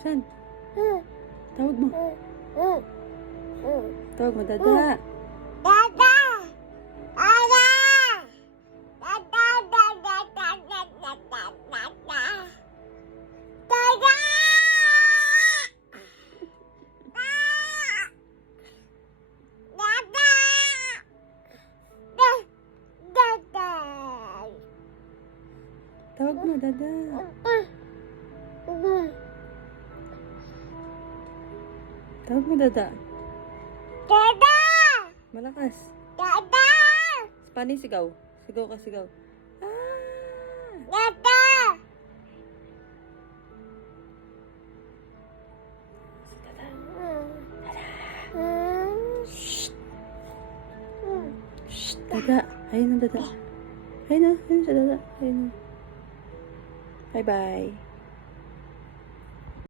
Saan? Tawag mo. Tawag mo, Dada. Dada! Dada! Dada! Dada! Dada! Dada! Dada! Dada! Dada! Dada! Tawag mo, Dada. Tawag mo, Dada. Dada! Malakas. Dada! Paano yung sigaw? Sigaw ka, sigaw. Ah! Dada! Shh, Dada. Ayun na, Dada. Ayun na, ayun sa Dada. Ayun na. Bye-bye.